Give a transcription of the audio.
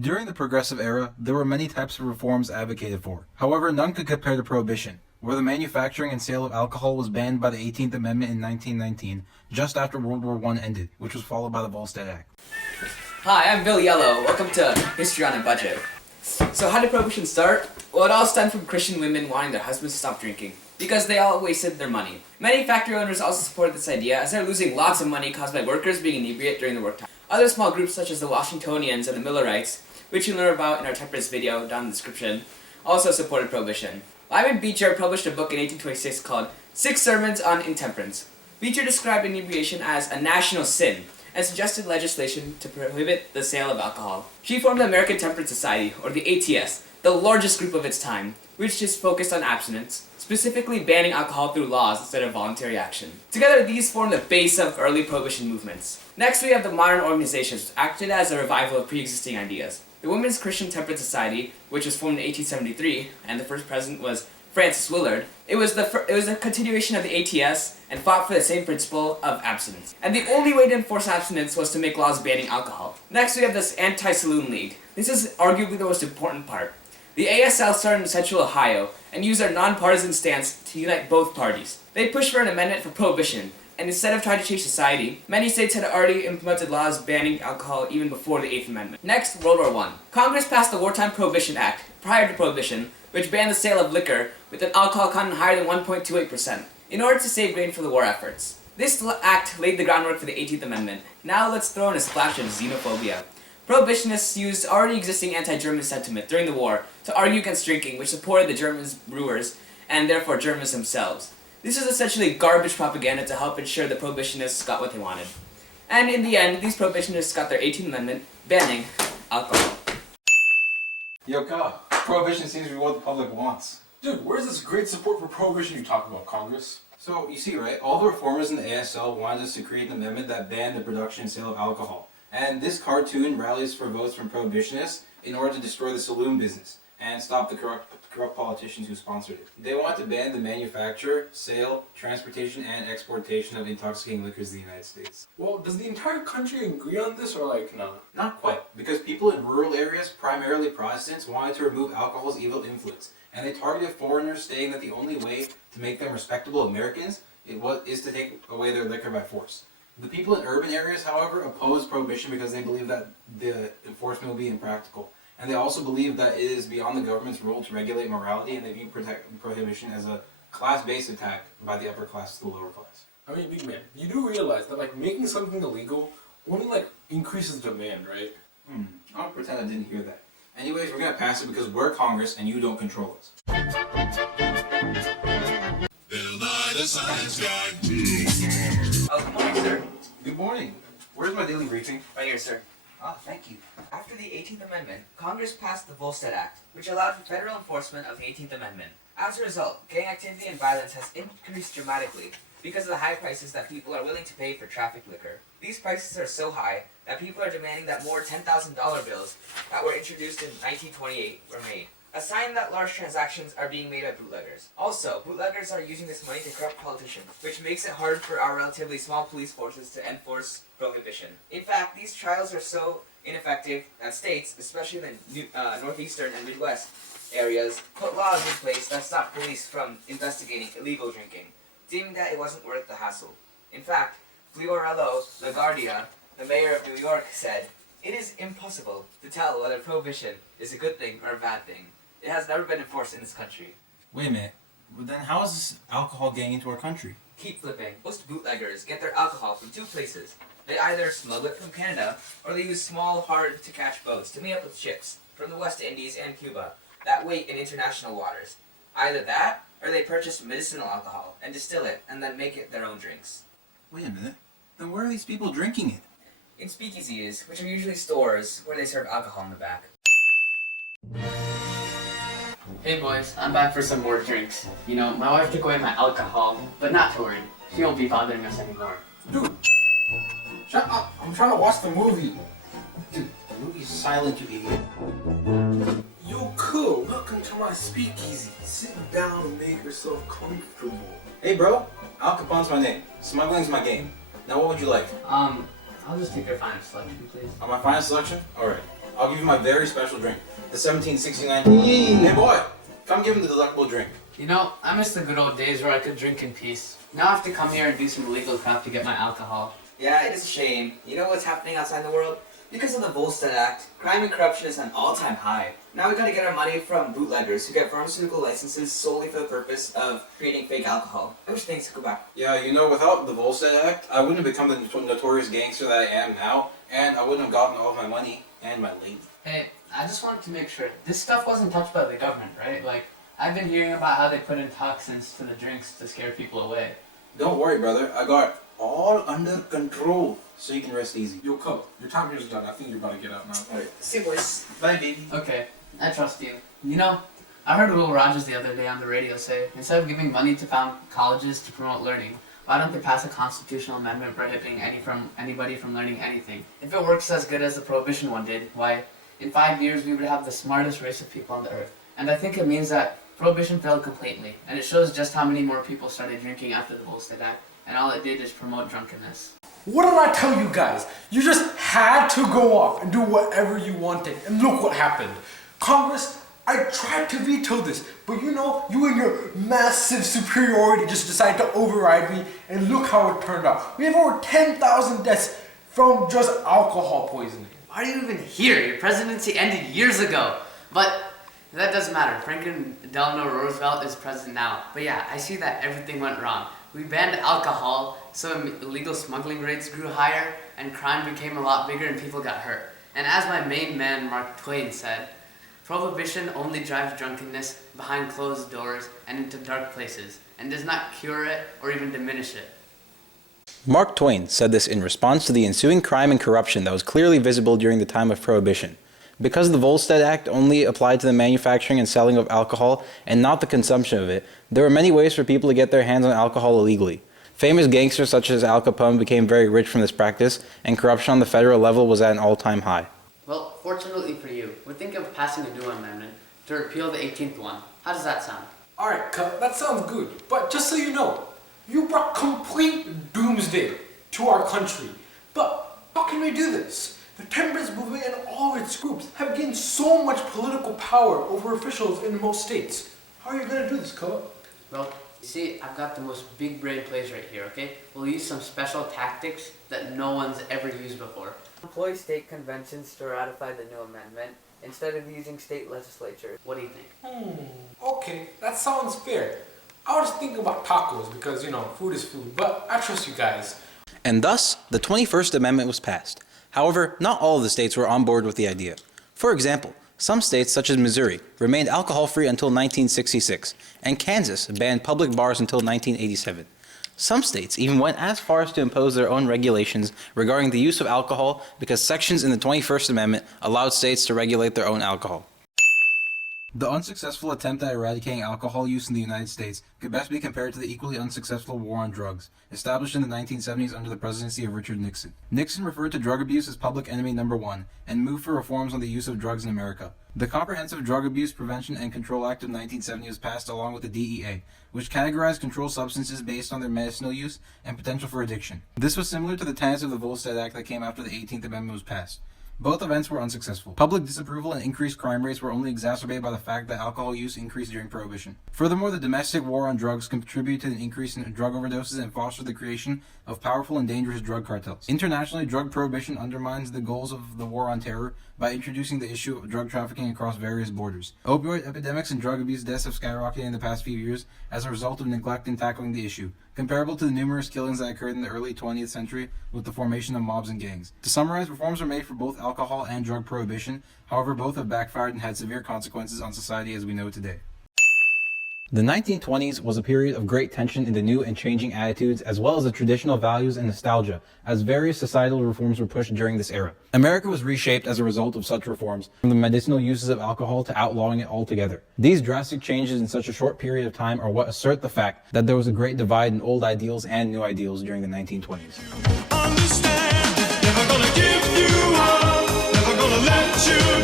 During the Progressive Era, there were many types of reforms advocated for. However, none could compare to Prohibition, where the manufacturing and sale of alcohol was banned by the 18th Amendment in 1919, just after World War I ended, which was followed by the Volstead Act. Hi, I'm Bill Yellow. Welcome to History on a Budget. So how did Prohibition start? Well, it all stemmed from Christian women wanting their husbands to stop drinking, because they all wasted their money. Many factory owners also supported this idea, as they're losing lots of money caused by workers being inebriate during the work time. Other small groups such as the Washingtonians and the Millerites, which you learn about in our temperance video down in the description, also supported Prohibition. Lyman Beecher published a book in 1826 called 6 Sermons on Intemperance. Beecher described inebriation as a national sin, and suggested legislation to prohibit the sale of alcohol. She formed the American Temperance Society, or the ATS, the largest group of its time, which is focused on abstinence, specifically banning alcohol through laws instead of voluntary action. Together, these form the base of early prohibition movements. Next, we have the modern organizations, which acted as a revival of pre-existing ideas. The Women's Christian Temperance Society, which was formed in 1873, and the first president was Frances Willard. It was a continuation of the ATS and fought for the same principle of abstinence. And the only way to enforce abstinence was to make laws banning alcohol. Next, we have this Anti-Saloon League. This is arguably the most important part. The ASL started in Central Ohio and used their nonpartisan stance to unite both parties. They pushed for an amendment for prohibition, and instead of trying to change society, many states had already implemented laws banning alcohol even before the 8th Amendment. Next, World War I. Congress passed the Wartime Prohibition Act, prior to Prohibition, which banned the sale of liquor with an alcohol content higher than 1.28%, in order to save grain for the war efforts. This act laid the groundwork for the 18th Amendment. Now let's throw in a splash of xenophobia. Prohibitionists used already existing anti-German sentiment during the war to argue against drinking, which supported the German brewers, and therefore Germans themselves. This is essentially garbage propaganda to help ensure the prohibitionists got what they wanted. And in the end, these prohibitionists got their 18th Amendment banning alcohol. Yo, Kyle, Prohibition seems to be what the public wants. Dude, where's this great support for prohibition you talk about, Congress? So, you see, right, all the reformers in the ASL wanted us to create an amendment that banned the production and sale of alcohol. And this cartoon rallies for votes from prohibitionists in order to destroy the saloon business and stop the corrupt politicians who sponsored it. They want to ban the manufacture, sale, transportation, and exportation of intoxicating liquors in the United States. Well, does the entire country agree on this, or no? Not quite, because people in rural areas, primarily Protestants, wanted to remove alcohol's evil influence, and they targeted foreigners, stating that the only way to make them respectable Americans is to take away their liquor by force. The people in urban areas, however, opposed prohibition because they believe that the enforcement will be impractical. And they also believe that it is beyond the government's role to regulate morality, and they view prohibition as a class-based attack by the upper class to the lower class. I mean, big man, you do realize that making something illegal only increases demand, right? I'll pretend I didn't hear that. Anyways, we're gonna pass it because we're Congress and you don't control us. Bill Nye the Science Guy. Oh, good morning, sir. Good morning. Where's my daily briefing? Right here, sir. Ah, thank you. After the 18th Amendment, Congress passed the Volstead Act, which allowed for federal enforcement of the 18th Amendment. As a result, gang activity and violence has increased dramatically because of the high prices that people are willing to pay for trafficked liquor. These prices are so high that people are demanding that more $10,000 bills that were introduced in 1928 were made, a sign that large transactions are being made by bootleggers. Also, bootleggers are using this money to corrupt politicians, which makes it hard for our relatively small police forces to enforce prohibition. In fact, these trials are so ineffective that states, especially in the northeastern and Midwest areas, put laws in place that stop police from investigating illegal drinking, deeming that it wasn't worth the hassle. In fact, Fiorello LaGuardia, the mayor of New York, said, "It is impossible to tell whether prohibition is a good thing or a bad thing. It has never been enforced in this country." Wait a minute. Well, then how is this alcohol getting into our country? Keep flipping. Most bootleggers get their alcohol from two places. They either smuggle it from Canada, or they use small, hard-to-catch boats to meet up with ships from the West Indies and Cuba that wait in international waters. Either that, or they purchase medicinal alcohol and distill it and then make it their own drinks. Wait a minute. Then where are these people drinking it? In speakeasies, which are usually stores where they serve alcohol in the back. Hey boys, I'm back for some more drinks. You know, my wife took away my alcohol, but not to worry. She won't be bothering us anymore. Dude, shut up! I'm trying to watch the movie. Dude, the movie's silent, you idiot. Yo, cool. Welcome to my speakeasy. Sit down and make yourself comfortable. Hey bro, Al Capone's my name. Smuggling's my game. Now what would you like? I'll just take your final selection, please. On my final selection? Alright. I'll give you my very special drink, the 1769. Hey boy, come give him the delectable drink. You know, I miss the good old days where I could drink in peace. Now I have to come here and do some illegal crap to get my alcohol. Yeah, it is a shame. You know what's happening outside the world? Because of the Volstead Act, crime and corruption is an all-time high. Now we gotta get our money from bootleggers who get pharmaceutical licenses solely for the purpose of creating fake alcohol. I wish things could go back. Yeah, you know, without the Volstead Act, I wouldn't have become the notorious gangster that I am now, and I wouldn't have gotten all of my money and my lady. Hey, I just wanted to make sure. This stuff wasn't touched by the government, right? Like, I've been hearing about how they put in toxins to the drinks to scare people away. Don't worry, brother. I got all under control, so you can rest easy. Yo, Cub, your time here's done. I think you're about to get out now. Alright, see you boys. Bye, baby. Okay, I trust you. You know, I heard Will Rogers the other day on the radio say, instead of giving money to found colleges to promote learning, why don't they pass a constitutional amendment prohibiting anybody from learning anything? If it works as good as the Prohibition one did, why, in 5 years we would have the smartest race of people on the earth. And I think it means that Prohibition failed completely, and it shows just how many more people started drinking after the Volstead Act, and all it did is promote drunkenness. What did I tell you guys? You just had to go off and do whatever you wanted, and look what happened. Congress, I tried to veto this, but you know, you and your massive superiority just decided to override me, and look how it turned out. We have over 10,000 deaths from just alcohol poisoning. Why are you even here? Your presidency ended years ago. But that doesn't matter. Franklin Delano Roosevelt is president now. But yeah, I see that everything went wrong. We banned alcohol, so illegal smuggling rates grew higher, and crime became a lot bigger and people got hurt. And as my main man Mark Twain said, Prohibition only drives drunkenness behind closed doors and into dark places, and does not cure it or even diminish it. Mark Twain said this in response to the ensuing crime and corruption that was clearly visible during the time of Prohibition. Because the Volstead Act only applied to the manufacturing and selling of alcohol and not the consumption of it, there were many ways for people to get their hands on alcohol illegally. Famous gangsters such as Al Capone became very rich from this practice, and corruption on the federal level was at an all-time high. Well, fortunately for you, we're thinking of passing a new amendment to repeal the 18th one. How does that sound? Alright, Cub, that sounds good, but just so you know, you brought complete doomsday to our country. But how can we do this? The temperance movement and all its groups have gained so much political power over officials in most states. How are you going to do this, Cub? Well, you see, I've got the most big brain plays right here, okay? We'll use some special tactics that no one's ever used before. Employ state conventions to ratify the new amendment instead of using state legislatures. What do you think? Okay, that sounds fair. I was thinking about tacos because, you know, food is food, but I trust you guys. And thus, the 21st Amendment was passed. However, not all of the states were on board with the idea. For example, some states, such as Missouri, remained alcohol-free until 1966, and Kansas banned public bars until 1987. Some states even went as far as to impose their own regulations regarding the use of alcohol because sections in the 21st Amendment allowed states to regulate their own alcohol. The unsuccessful attempt at eradicating alcohol use in the United States could best be compared to the equally unsuccessful war on drugs, established in the 1970s under the presidency of Richard Nixon. Nixon referred to drug abuse as public enemy number one and moved for reforms on the use of drugs in America. The Comprehensive Drug Abuse Prevention and Control Act of 1970 was passed along with the DEA, which categorized controlled substances based on their medicinal use and potential for addiction. This was similar to the tenets of the Volstead Act that came after the 18th Amendment was passed. Both events were unsuccessful. Public disapproval and increased crime rates were only exacerbated by the fact that alcohol use increased during Prohibition. Furthermore, the domestic war on drugs contributed to an increase in drug overdoses and fostered the creation of powerful and dangerous drug cartels. Internationally, drug prohibition undermines the goals of the war on terror by introducing the issue of drug trafficking across various borders. Opioid epidemics and drug abuse deaths have skyrocketed in the past few years as a result of neglect in tackling the issue, comparable to the numerous killings that occurred in the early 20th century with the formation of mobs and gangs. To summarize, reforms are made for both alcohol and drug prohibition, however both have backfired and had severe consequences on society as we know it today. The 1920s was a period of great tension in the new and changing attitudes as well as the traditional values and nostalgia as various societal reforms were pushed during this era. America was reshaped as a result of such reforms, from the medicinal uses of alcohol to outlawing it altogether. These drastic changes in such a short period of time are what assert the fact that there was a great divide in old ideals and new ideals during the 1920s. Understand, never gonna give you up, never gonna let you